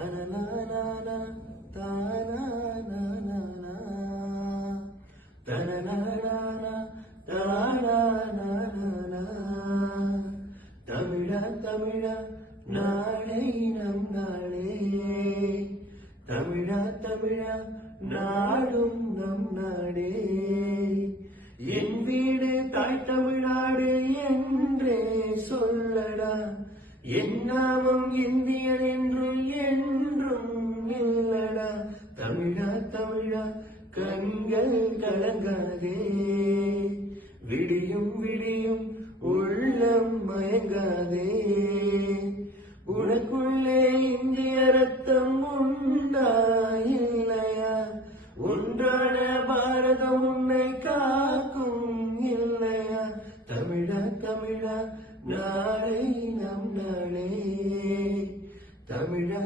தனநானா தானானா தனநானா தானானா தமிழா தமிழா நாளை நம் நாளே தமிழா தமிழா நாடும் நம் நாடே என் வீடு தாய் தமிழ்நாடு என்றே சொல்லடா என் நாமம் இந்தியன் என்றும் என்றும் இல்லடா தமிழா தமிழா கண்கள் கலங்காதே விடியும் விடியும் உள்ளம் மயங்காதே உனக்குள்ளே